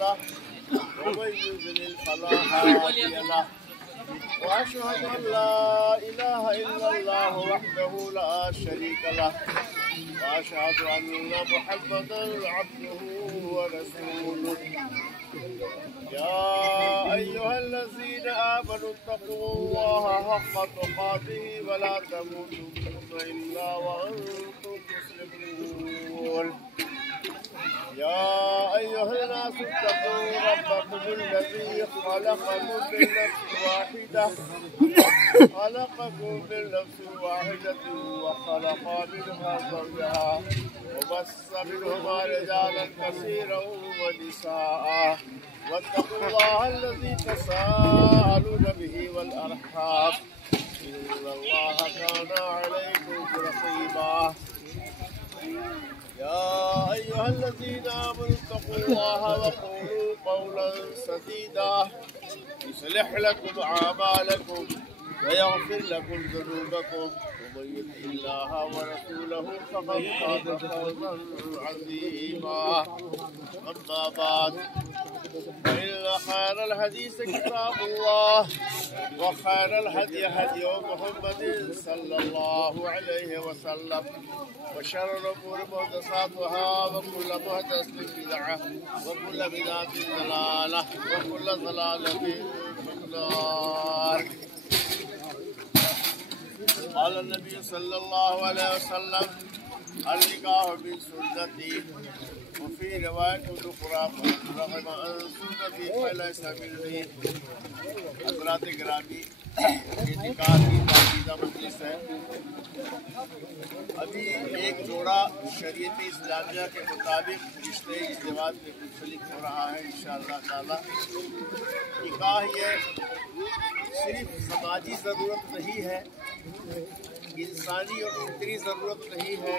له ومن يضلل فلا هادي له وأشهد أن لا إله إلا الله وحده لا شريك له وأشهد أن محمدا عبده ورسوله يا أيها الذين آمنوا اتقوا الله حق تقاته ولا تموتن إلا وأنتم مسلمون يا أيها الناس اتقوا ربكم الذي خلقكم من نفس واحدة وخلق منها زوجها وبث منهما رجالا كثيرا ونساء واتقوا الله الذي تساءلون به والأرحام إن الله كان عليكم رقيبا يا أيها الذين آمنوا اتقوا الله وقولوا قولا سديدا يصلح لكم أعمالكم ويغفر لكم ذنوبكم ومن يطع الله ورسوله فقد فاز فوزا عظيما أما بعد فإن خير الحديث كتاب الله وخير الهدي هدي محمد صلى الله عليه وسلم وشر الأمور محدثاتها وكل محدثة بدعة وكل بدعة ضلالة وكل ضلالة في النار. قال النبي صلى الله عليه وسلم النكاح بسنتي وفي رواية أخرى رغم عن سنتي فليس مني. حضرات گرامی یہ نکاح کی پاکیزہ مجلس ہے. ابھی ایک جوڑا شریعت اسلامیہ کے مطابق رشتے ازدواج میں منسلک ہو رہا ہے انشاءاللہ تعالی. نکاح یہ صرف سماجی ضرورت نہیں ہے، انسانی اور فطری ضرورت نہیں ہے،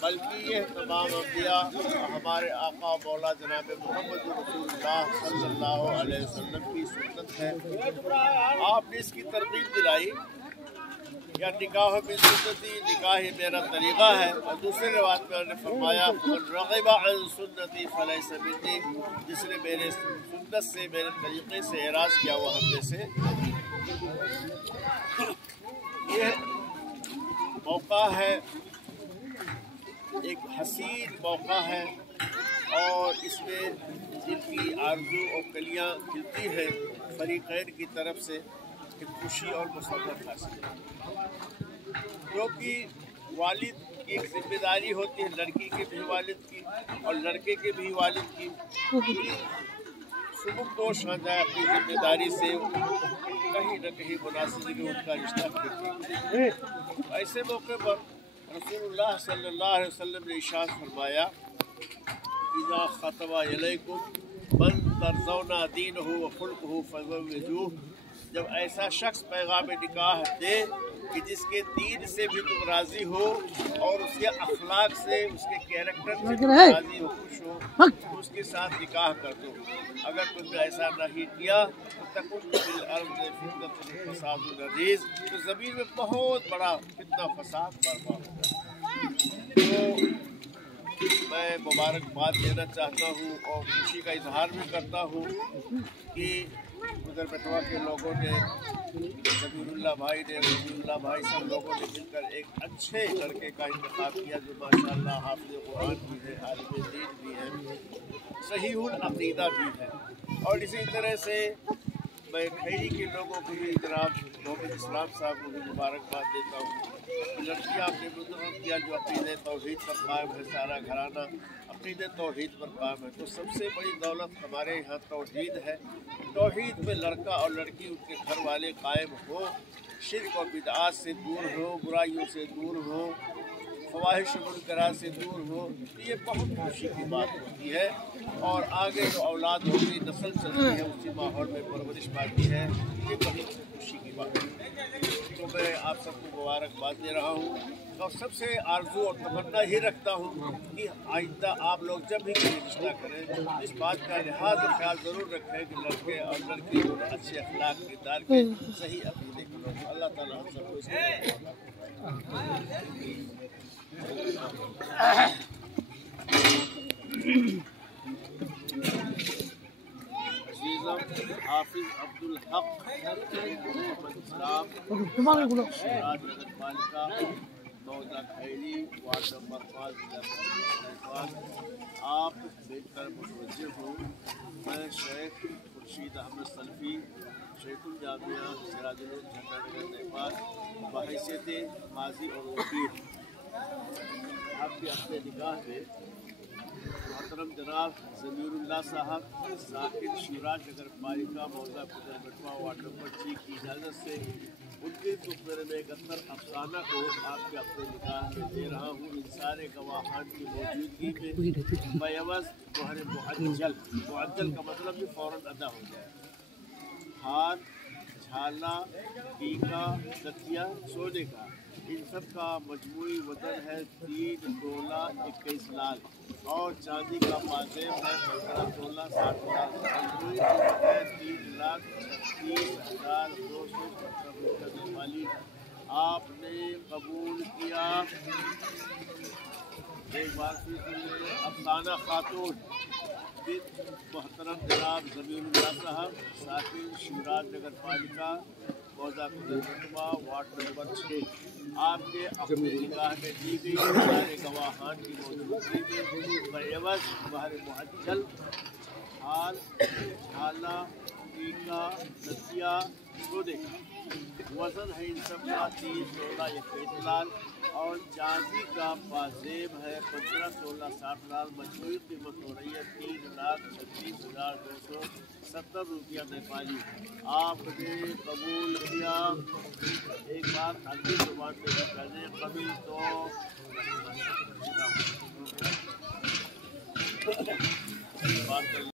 بلکہ یہ تمام انبیاء ہمارے آقا مولا جناب محمد رسول اللہ صلی اللہ علیہ وسلم کی سنت ہے. آپ نے اس کی ترغیب دلائی یا نکاح میں سنتی، نکاح میرا طریقہ ہے. اور دوسرے روایت میں نے فرمایا من رغب عن سنتی فلیس منی، جس نے میرے سنت سے میرے طریقے سے اعراض کیا وہ ہم میں سے. یہ موقع ہے، ایک حسین موقع ہے، اور اس میں جن کی آرزو اور کلیاں کھلتی ہیں فریقین کی طرف سے ایک خوشی اور مسرت حاصل ہے. کیونکہ والد کی ایک ذمہ داری ہوتی ہے، لڑکی کے بھی والد کی اور لڑکے کے بھی والد کی. سبک دوش آ جائے اپنی ذمہ داری سے کہیں نہ کہیں مناسب میں ان کا رشتہ کرتی ہے. ایسے موقع پر رسول اللہ صلی اللہ علیہ وسلم نے ارشاد فرمایا اذا خطب الیکم من ترضون دینہ وخلقہ فزوجوہ. جب ایسا شخص پیغام نکاح دے کہ جس کے دین سے بھی تم راضی ہو اور اس کے اخلاق سے، اس کے کیریکٹر سے تم راضی ہو، خوش ہو، تو اس کے ساتھ نکاح کر دو. اگر تم نے ایسا نہیں کیا تو تکن فی الارض فتنۃ وفساد عریض، تو زمین میں بہت بڑا فتنہ فساد برپا ہوگا. تو میں مبارکباد دینا چاہتا ہوں اور خوشی کا اظہار بھی کرتا ہوں کہ ادھر بٹوا کے لوگوں نے، ظفیر اللہ بھائی نے، رضی اللہ بھائی، سب لوگوں نے مل کر ایک اچھے لڑکے کا انتخاب کیا جو ماشاءاللہ حافظ قرآن بھی ہے، عالم دین بھی ہے، صحیح العقیدہ بھی ہے. اور اسی طرح سے میں کھیری کے لوگوں کو بھی جناب محمد اسلام صاحب کو بھی مبارکباد دیتا ہوں. لڑکی آپ نے منتخب کیا جو عقیدہ توحید پر قائم ہے، سارا گھرانہ عقیدہ توحید پر قائم ہے. تو سب سے بڑی دولت ہمارے یہاں توحید ہے. توحید میں لڑکا اور لڑکی ان کے گھر والے قائم ہو، شرک اور بدعات سے دور ہو، برائیوں سے دور ہو، فواحش و منکرات سے دور ہو. یہ بہت خوشی کی بات ہوتی ہے. اور آگے جو اولاد ہوتی، نسل چلتی ہے، اسی ماحول میں پرورش پاتی ہے، یہ بہت خوشی کی بات ہے. تو میں آپ سب کو مبارکباد دے رہا ہوں اور سب سے آرزو اور تمنا ہی رکھتا ہوں کہ آئندہ آپ لوگ جب بھی کوئی رشتہ کریں اس بات کا لحاظ اور خیال ضرور رکھیں کہ لڑکے اور لڑکی اچھے اخلاق کردار کے صحیح عقیدے کے لوگ. اللہ تعالیٰ ہم سب کو اس حافظ عبدالحق محمد اسلام شیراز نگر پالکا موضع خیری وارڈ نمبر 5 ضلع آپ مل کر متوجہ ہوں میں شیخ خورشید احمد سلفی شیخ الجامعہ سراج العلوم جھنڈا نگر نیپال بحیثیت ماضی اور وکیل آپ کے اپنے نگاہ میں محترم جناب ضمیر اللہ صاحب ساکن شیراز نگر پالکا موضع قدر بٹوا وارڈ نمبر 6 کی اجازت سے ان کے تخبر میں 71 افسانہ کو آپ کے اپنے نگاہ میں دے رہا ہوں ان سارے گواہان کی موجودگی میں بعوض مہر معجل کا مطلب یہ فوراً ادا ہو جائے ہار جھالا ٹیکا تکیا سونے کا ان سب کا مجموعی وزن ہے 3 تولہ 21 لال اور چاندی کا پازیب ہے 15 تولہ 60 لال مجموعی قیمت ہے 3,36,270 روپے نیپالی آپ نے قبول کیا ایک بار پھر سنیے افسانہ خاتون بنت محترم جناب ضمیر اللہ صاحب ساکن شیراز نگر پالکا موضع قدر بٹوا وارڈ نمبر 6 آپ کے اپنے نگاہ میں دی گئی سارے گواہان کی موجودگی میں بعوض مہر معجل ہار جھالا ٹیکا تکیا سونے کا وزن ہے ان سب کا 3 تولہ 21 لال اور چاندی کا پازیب ہے 15 تولہ 60 لال مجموعی قیمت ہو رہی ہے 3,36,270 روپیہ نیپالی آپ نے قبول کیا ایک بار عربی زبان میں بھی کہنے قبل تو